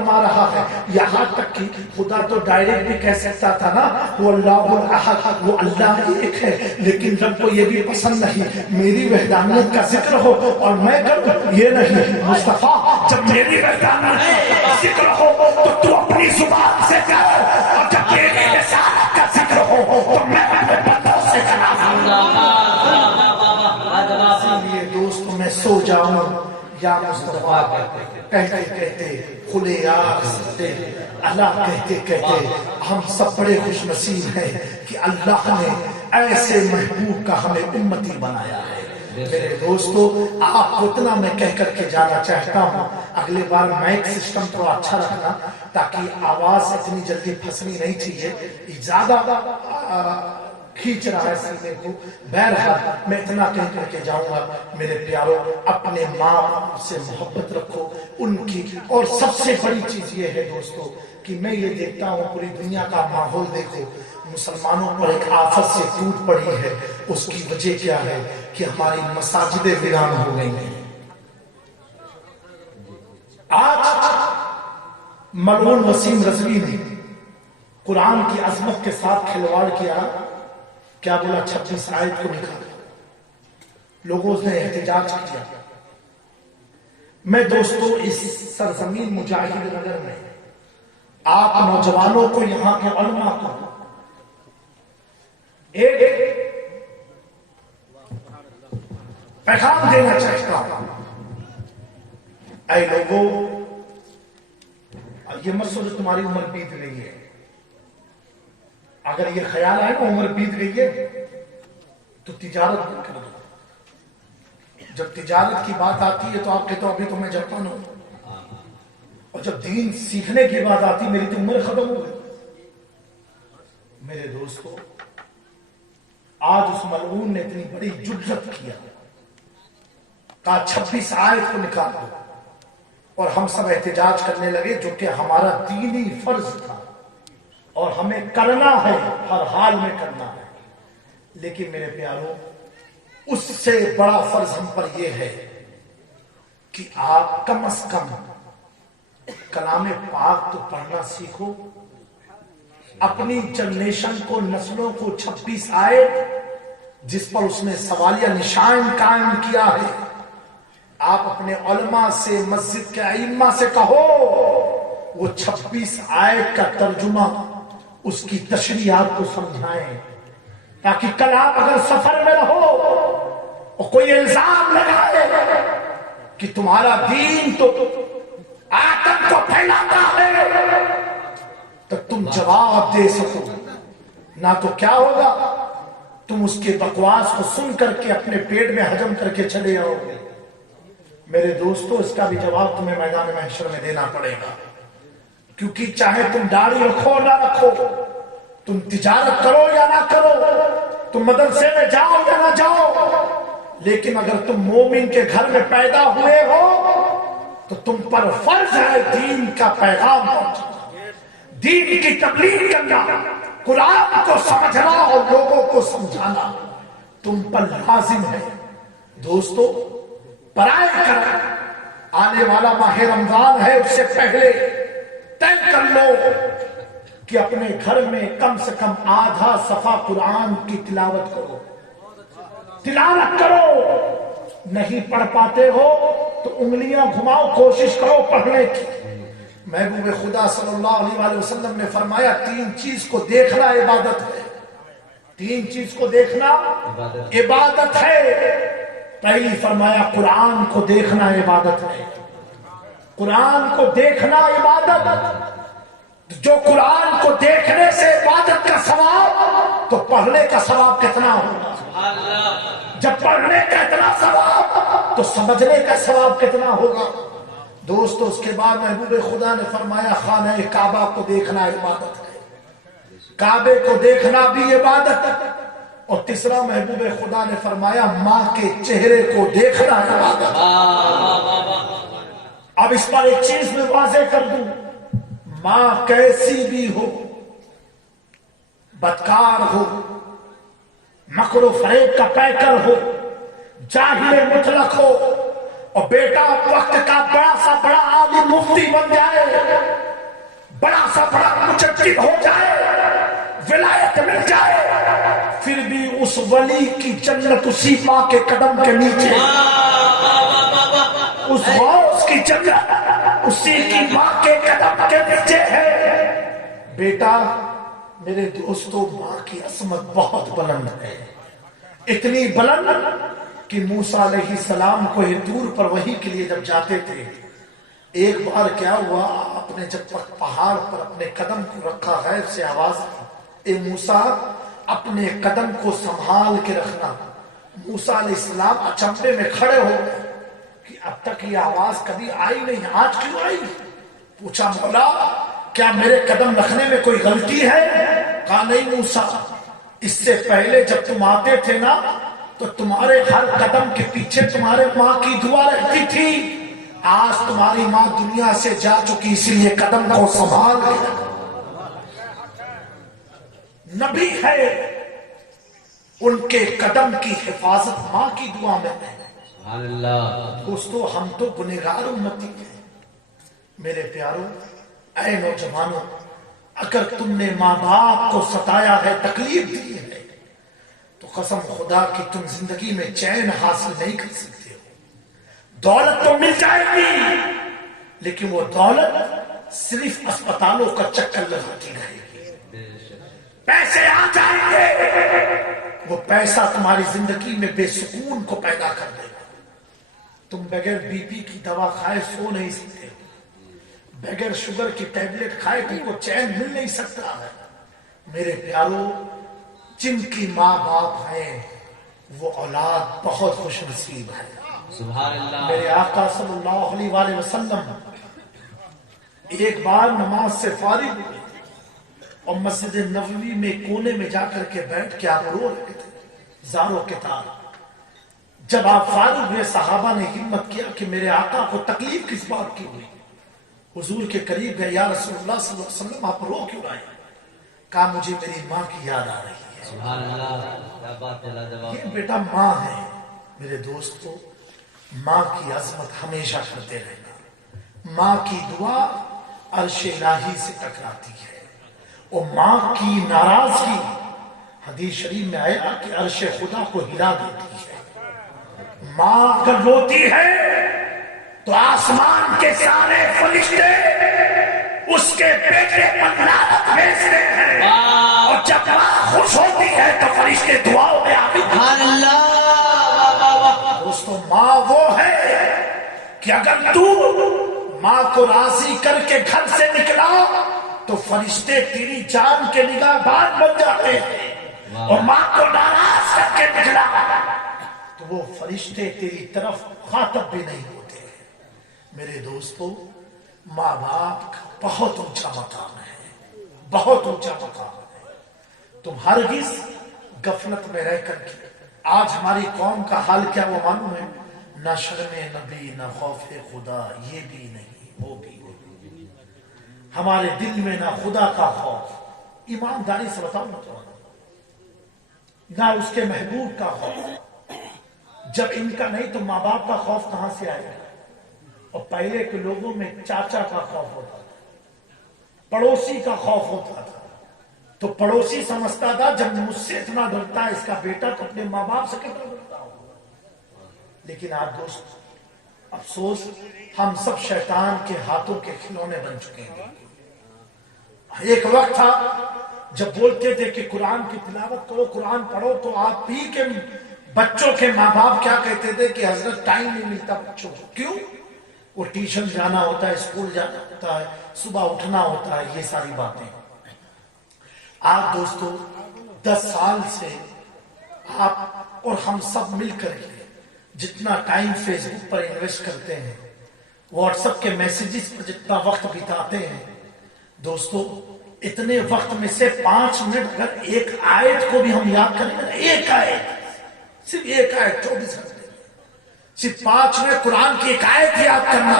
فرما رہا ہے. یہاں تک کہ خدا تو ڈائریکٹ بھی کہہ سکتا تھا نا وہ اللہ الاحد, وہ اللہ ہی ایک ہے, لیکن رب کو یہ بھی پسند نہیں میری وحدانیت کا ذکر ہو اور میں کروں, یہ نہیں. مصطفیٰ جب میری وحدانیت کا ذکر ہو تو تو اپنی زبان سے کر, اور جب میری رسالت کا ذکر ہو تو میں اپنے بندوں سے کرا. اس لیے دوستوں میں سو جاؤں یا مصطفیٰ کہتے کہتے کھلے آگ سکتے اللہ کہتے کہتے ہم سب بڑے خوش نصیب ہیں کہ اللہ نے ایسے محبوب کا ہمیں امتی بنایا ہے. میرے دوستو آپ کو اتنا میں کہہ کر کے جانا چاہتا ہوں, اگلے بار مائک سسٹم تھوڑا اچھا رکھنا تاکہ آواز اتنی جلدی پھنسنی نہیں چاہیے, زیادہ کھینچ رہا ہے سینے کو. بہرحال میں اتنا کہہ کر کے جاؤں گا میرے پیاروں, اپنے ماں سے محبت رکھو ان کی. اور سب سے بڑی چیز یہ ہے دوستو کہ میں یہ دیکھتا ہوں پوری دنیا کا ماحول دیکھو, مسلمانوں پر ایک آفت سے ٹوٹ پڑی ہے. اس کی وجہ کیا ہے کہ ہماری مساجدیں ویران ہو گئی ہیں. آج ملعون وسیم رضوی نے قرآن کی عظمت کے ساتھ کھلواڑ کیا. کیا بولا 26 آیت کو نکالا, لوگوں نے احتجاج کیا. میں دوستو اس سرزمین مجاہد نگر میں آپ نوجوانوں کو, یہاں کے علماء کو ایک پیغام دینا چاہتا ہوں. اے لوگوں, یہ مت سوچو تمہاری عمر بیت گئی ہے. اگر یہ خیال ہے نا عمر بیت گئی ہے تو تجارت نہ کرو. جب تجارت کی بات آتی ہے تو آپ کہتے ہو ابھی تو میں جوان ہوں, اور جب دین سیکھنے کی بات آتی میری تو عمر ختم ہو گئی. میرے دوستو آج اس ملعون نے اتنی بڑی جرأت کیا, کہا 26 آیت کو نکال دو, اور ہم سب احتجاج کرنے لگے جو کہ ہمارا دینی فرض تھا اور ہمیں کرنا ہے, ہر حال میں کرنا ہے. لیکن میرے پیاروں اس سے بڑا فرض ہم پر یہ ہے کہ آپ کم از کم کلام پاک تو پڑھنا سیکھو. اپنی جنریشن کو, نسلوں کو 26 آیت جس پر اس نے سوالیہ نشان قائم کیا ہے, آپ اپنے علماء سے, مسجد کے ائمہ سے کہو وہ 26 آیت کا ترجمہ, اس کی تشریحات کو سمجھائیں, تاکہ کل آپ اگر سفر میں رہو اور کوئی الزام لگائے کہ تمہارا دین تو آتم کو پھیلاتا ہے تو تم جواب دے سکو. نہ تو کیا ہوگا, تم اس کے بکواس کو سن کر کے اپنے پیٹ میں ہضم کر کے چلے آؤ گے. میرے دوستو اس کا بھی جواب تمہیں میدان محشر میں دینا پڑے گا, کیونکہ چاہے تم داڑھی رکھو نہ رکھو, تم تجارت کرو یا نہ کرو, تم مدرسے میں جاؤ یا نہ جاؤ, لیکن اگر تم مومن کے گھر میں پیدا ہوئے ہو تو تم پر فرض ہے دین کا پیغام پہنچانا, دین کی تبلیغ کرنا, قرآن کو سمجھنا اور لوگوں کو سمجھانا تم پر لازم ہے. دوستو پرائے کر, آنے والا ماہ رمضان ہے, اس سے پہلے طے کر لو کہ اپنے گھر میں کم سے کم آدھا صفحہ قرآن کی تلاوت کرو. تلاوت کرو, نہیں پڑھ پاتے ہو تو انگلیاں گھماؤ, کوشش کرو پڑھنے کی. محبوب خدا صلی اللہ علیہ وآلہ وسلم نے فرمایا 3 چیز کو دیکھنا عبادت ہے. 3 چیز کو دیکھنا عبادت ہے. پہلی فرمایا قرآن کو دیکھنا عبادت ہے. قرآن کو دیکھنا عبادت. جو قرآن کو دیکھنے سے عبادت کا ثواب, تو پڑھنے کا ثواب کتنا ہوگا. جب پڑھنے کا اتنا ثواب تو سمجھنے کا ثواب کتنا ہوگا. دوستو اس کے بعد محبوب خدا نے فرمایا خانہ کعبہ کو دیکھنا عبادت ہے. کعبے کو دیکھنا بھی عبادت ہے. اور تیسرا محبوب خدا نے فرمایا ماں کے چہرے کو دیکھنا عبادت ہے. اب اس پر ایک چیز میں واضح کر دوں, ماں کیسی بھی ہو, بدکار ہو, مکر و فریب کا پیکر ہو, جاہل مطلق ہو, اور بیٹا وقت کا بڑا سا بڑا عالم مفتی بن جائے، بڑا سا بڑا مجدد ہو جائے، ولایت مل جائے، پھر بھی اس ولی کی جنت اسی ماں کے قدم کے نیچے، اس غوث کی جنت اسی کی ماں کے قدم کے نیچے ہے۔ بیٹا میرے دوستو، ماں کی عظمت بہت بلند ہے، اتنی بلند کہ موسیٰ علیہ السلام کو دور پر وحی کے لیے جب جاتے تھے، ایک بار کیا ہوا، آپ نے جب پہاڑ پر اپنے قدم کو رکھا، غیب سے آواز آئی، اے موسیٰ اپنے قدم کو سنبھال کے رکھنا۔ موسیٰ علیہ السلام اچنبے میں کھڑے ہو گئے کہ اب تک یہ آواز کبھی آئی نہیں، آج کیوں آئی؟ پوچھا مولا کیا میرے قدم رکھنے میں کوئی غلطی ہے؟ کہا نہیں موسیٰ، اس سے پہلے جب تم آتے تھے نا تو تمہارے ہر قدم کے پیچھے تمہارے ماں کی دعا رہتی تھی، آج تمہاری ماں دنیا سے جا چکی، اسی لیے قدم کو سنبھال کے رکھو۔ نبی ہے، ان کے قدم کی حفاظت ماں کی دعا میں ہے۔ سبحان اللہ۔ دوستو ہم تو گنہگار امتی ہیں، میرے پیاروں، اے نوجوانوں، اگر تم نے ماں باپ کو ستایا ہے، تکلیف دی ہے، تو قسم خدا کی تم زندگی میں چین حاصل نہیں کر سکتے ہو۔ دولت تو مل جائے گی، لیکن وہ دولت صرف اسپتالوں کا چکر لگاتی رہے گی۔ پیسے آ جائیں گے، وہ پیسہ تمہاری زندگی میں بے سکون کو پیدا کر دے گا۔ تم بغیر بی پی کی دوا کھائے سو نہیں سکتے ہو، بغیر شوگر کی ٹیبلٹ کھائے تم کو چین مل نہیں سکتا ہے۔ میرے پیاروں، جن کی ماں باپ ہیں وہ اولاد بہت خوش نصیب ہے۔ سبحان اللہ۔ میرے آقا صلی اللہ علیہ وآلہ وسلم ایک بار نماز سے فارغ ہوئے اور مسجد نبوی میں کونے میں جا کر کے بیٹھ کے آپ رو رہے تھے زاروں کے تار۔ جب آپ فارغ ہوئے، صحابہ نے ہمت کیا کہ میرے آقا کو تکلیف کس بات کی ہوئی؟ حضور کے قریب گئے، یا رسول اللہ صلی اللہ علیہ وسلم آپ رو کیوں رہے؟ کہا مجھے میری ماں کی یاد آ رہی ہے۔ سبحان اللہ۔ یہ بیٹا ماں ہے۔ میرے دوستو، ماں کی عظمت ہمیشہ کرتے رہنا۔ ماں کی دعا عرش الہی سے ٹکراتی ہے، اور ماں کی ناراضگی حدیث شریف میں آیا کہ عرش خدا کو ہلا دیتی ہے۔ ماں اگر روتی ہے تو آسمان کے سارے فرشتے اس کے بیٹے پر لعنت بھیجتے ہیں، اور جب ماں خوش ہوتی ہے تو فرشتے دعاؤں میں آمین۔ سبحان اللہ۔ دوستو، ماں وہ ہے کہ اگر تو ماں کو راضی کر کے گھر سے نکلا تو فرشتے تیری جان کے نگہبان بن جاتے ہیں، اور ماں کو ناراض کر کے نکلا تو وہ فرشتے تیری طرف خاطب بھی نہیں ہوتے۔ میرے دوستو، ماں باپ کا بہت اونچا مقام ہے، بہت اونچا مقام ہے۔ تم ہرگز غفلت میں رہ کر کے، آج ہماری قوم کا حال کیا وہ معلوم ہے؟ نہ شرم نبی، نہ خوف خدا، یہ بھی نہیں وہ بھی نہیں۔ ہمارے دل میں نہ خدا کا خوف، ایمانداری سے بتاؤ نہ اس کے محبوب کا خوف۔ جب ان کا نہیں تو ماں باپ کا خوف کہاں سے آئے گا؟ اور پہلے کے لوگوں میں چاچا کا خوف ہوتا تھا، پڑوسی کا خوف ہوتا تھا، تو پڑوسی سمجھتا تھا جب مجھ سے اتنا ڈرتا ہے اس کا بیٹا تو اپنے ماں باپ سے کتنا ڈرتا ہوگا۔ لیکن آپ دوست، افسوس، ہم سب شیطان کے ہاتھوں کے کھلونے بن چکے ہیں۔ ایک وقت تھا جب بولتے تھے کہ قرآن کی تلاوت کرو، قرآن پڑھو، تو آپ ہی کے بچوں کے ماں باپ کیا کہتے تھے کہ حضرت ٹائم نہیں ملتا بچوں کو۔ کیوں؟ وہ ٹیوشن جانا ہوتا ہے، اسکول جانا ہوتا ہے، صبح اٹھنا ہوتا ہے، یہ ساری باتیں۔ آپ دوستو، 10 سال سے آپ اور ہم سب مل کر کے جتنا ٹائم فیس بک پر انویسٹ کرتے ہیں، واٹس ایپ کے میسیجز پر جتنا وقت بتاتے ہیں، دوستو اتنے وقت میں سے 5 منٹ اگر ایک آیت کو بھی ہم یاد کریں گے، ایک آیت، صرف ایک آیت 24 گھنٹے، صرف 5 منٹ قرآن کی ایک آیت یاد کرنا،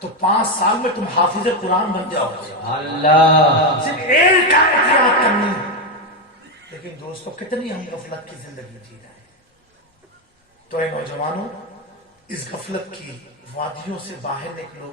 تو 5 سال میں تم حافظ قرآن بن جاؤ گے۔ اللہ، صرف ایک آیت یاد کرنی۔ لیکن دوستو کتنی ہم غفلت کی زندگی جی رہے ہیں۔ تو اے نوجوانوں، اس غفلت کی وادیوں سے باہر نکلو،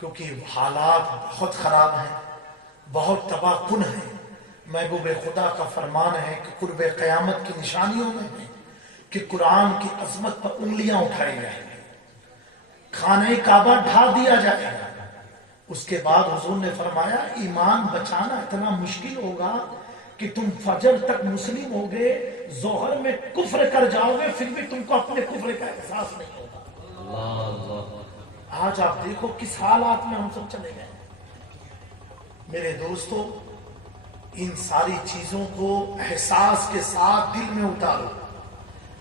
کیونکہ حالات بہت خراب ہیں، بہت تباہ کن ہیں۔ محبوب خدا کا فرمان ہے کہ قرب قیامت کی نشانیوں میں ہے کہ قرآن کی عظمت پر انگلیاں اٹھائی جائیں گی، خانہ کعبہ ڈھا دیا جائے گا۔ اس کے بعد حضور نے فرمایا ایمان بچانا اتنا مشکل ہوگا کہ تم فجر تک مسلم ہوگے، ظہر میں کفر کر جاؤ گے، پھر بھی تم کو اپنے کفر کا احساس نہیں ہوگا۔ آج آپ دیکھو کس حالات میں ہم سب چلے گئے۔ میرے دوستو، ان ساری چیزوں کو احساس کے ساتھ دل میں اتارو۔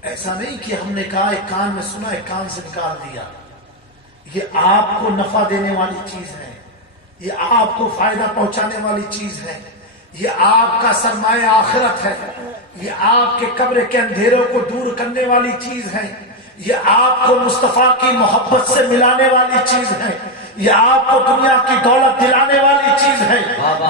ایسا نہیں کہ ہم نے کہا ایک کان میں سنا ایک کان سے نکال دیا۔ یہ آپ کو نفع دینے والی چیز ہے، یہ آپ کو فائدہ پہنچانے والی چیز ہے، یہ آپ کا سرمایہ آخرت ہے، یہ آپ کے قبر کے اندھیروں کو دور کرنے والی چیز ہے، یہ آپ کو مصطفیٰ کی محبت سے ملانے والی چیز ہے، یہ آپ کو دنیا کی دولت دلانے والی چیز ہے،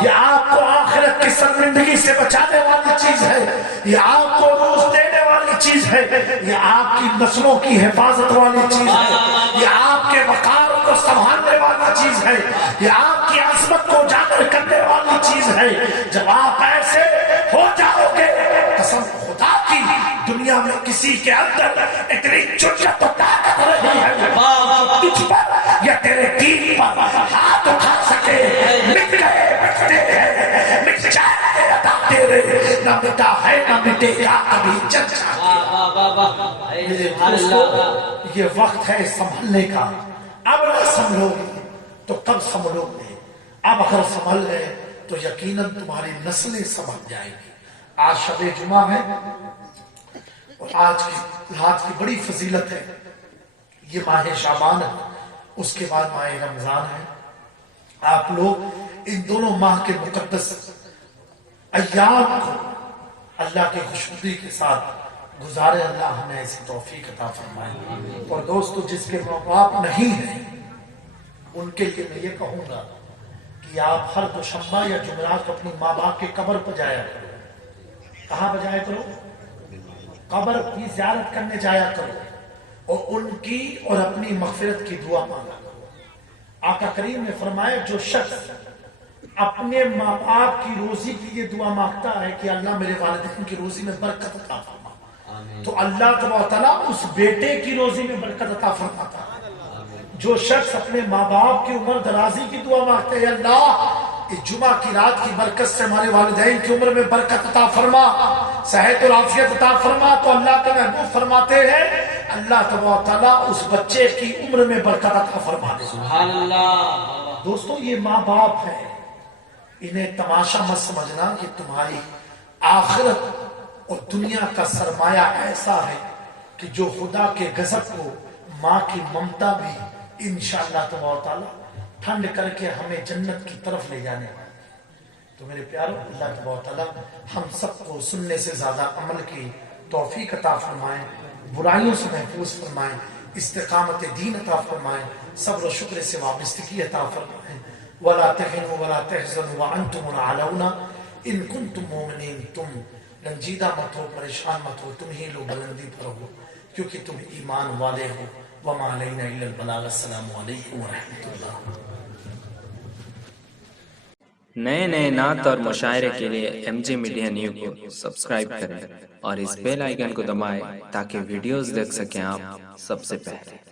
یہ آپ کو آخرت کی شرمندگی سے بچانے والی چیز ہے، یہ آپ کو روز دینے والی چیز ہے، یہ آپ کی نسلوں کی حفاظت والی چیز ہے، یہ آپ کے وقار کو سنبھالنے والی چیز ہے، یہ آپ کی عظمت کو اجاگر کرنے والی چیز ہے۔ جب آپ ایسے ہو جاؤ گے، قسم خدا کی دنیا میں کسی کے اندر اتنی جرأت و طاقت نہیں ہے تجھ پر یا تیرے دین پر ہاتھ اٹھا سکے۔ مٹ گئے مٹتے ہیں، مٹ جائے عطا تیرے، نہ مٹا ہے نہ مٹے گا کبھی چرچا۔ میرے دوستو، یہ وقت ہے سنبھلنے کا۔ اب نہ سنبھلو گے تو کب سنبھلو گے؟ اب اگر سنبھل گئے تو یقیناً تمہاری نسلیں سنبھل جائیں گی۔ آج شب جمعہ ہے اور آج کی رات کی بڑی فضیلت ہے۔ یہ ماہ شعبان ہے، اس کے بعد ماہ رمضان ہے۔ آپ لوگ ان دونوں ماہ کے مقدس ایام کو اللہ کے خوشنودی کے ساتھ گزارے۔ اللہ ہمیں ایسی توفیق عطا فرمائے۔ اور دوستو، جس کے ماں باپ نہیں ہیں ان کے لیے میں یہ کہوں گا کہ آپ ہر دوشنبہ یا جمعرات کو اپنی ماں باپ کے قبر پر جایا کرو۔ کہاں پر جایا کرو؟ قبر کی زیارت کرنے جایا کرو اور ان کی اور اپنی مغفرت کی دعا مانگا کرو۔ آقا کریم نے فرمایا جو شخص اپنے ماں باپ کی روزی کے لیے دعا مانگتا ہے کہ اللہ میرے والدین کی روزی میں برکت عطا فرما، تو اللہ تبارک و تعالیٰ اس بیٹے کی روزی میں برکت عطا فرماتا ہے۔ جو شخص اپنے ماں باپ کی عمر درازی کی دعا مانگتے ہیں، اللہ اس جمعہ کی رات کی برکت سے ہمارے والدین کی عمر میں برکت عطا فرما، صحت اور عافیت عطا فرما، تو اللہ کے محبوب فرماتے ہیں اللہ تبارک و تعالیٰ اس بچے کی عمر میں برکت عطا فرما دے۔ سبحان اللہ۔ دوستو، یہ ماں باپ ہے، انہیں تماشا مت سمجھنا کہ تمہاری آخرت اور دنیا کا سرمایہ ایسا ہے کہ جو خدا کے غضب کو ماں کی ممتا بھی انشاءاللہ تبارک و تعالیٰ ٹھنڈ کر کے ہمیں جنت کی طرف لے جانے والی۔ تو میرے پیارو، اللہ تبارک و تعالیٰ ہم سب کو سننے سے زیادہ عمل کی توفیق عطا فرمائیں، برائیوں سے محفوظ فرمائیں، استقامت دین عطا فرمائیں، صبر و شکر سے وابستگی عطا فرمائیں۔ وَلَا تَهِنُوا وَلَا تَحْزَنُوا وَأَنْتُمُ الْأَعْلَوْنَ إِن كُنتُم مُؤْمِنِينَ۔ تم رنجیدہ مت ہو، پریشان مت ہو، تم ہی لوگ بلندی پر ہو کیونکہ تم ایمان والے ہو۔ وَمَا عَلَيْنَا إِلَّا الْبَلَاغُ۔ السلام علیکم ورحمۃ اللہ۔ نئے نئے نعت اور مشاعرے کے لیے ایم جے میڈیا نیو کو سبسکرائب کریں اور اس بیل آئیکن کو دبائیں تاکہ ویڈیوز دیکھ سکیں آپ سب سے پہلے۔